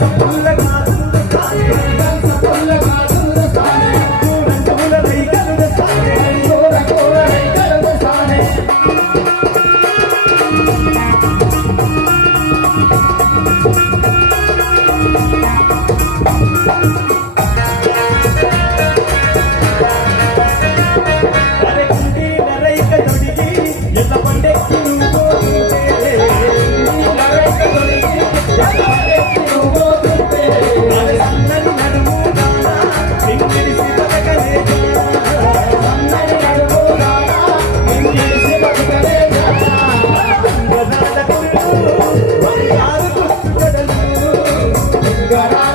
लगा got it.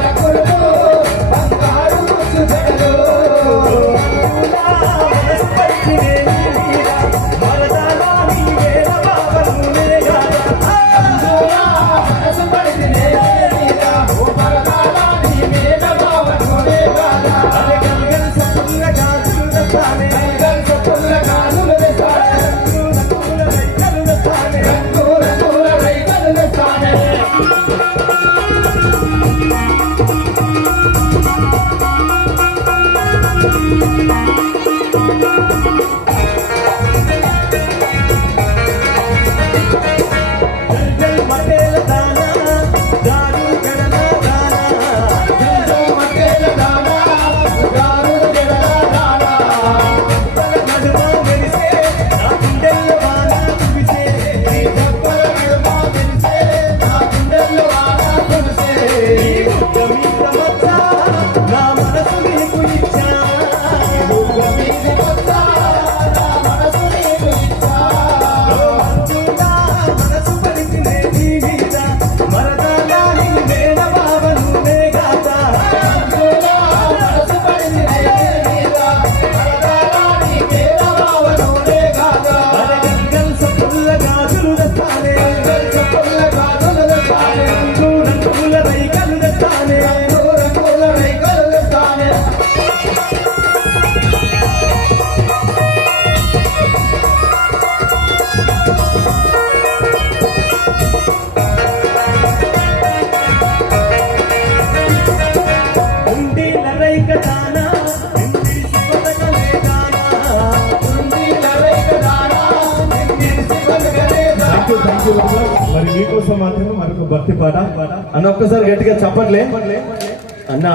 You thank you మరి మీకోసం మాత్రమే మరొక భక్తి పాట. అన్న ఒక్కసారి గట్టిగా చెప్పట్లే. అన్న.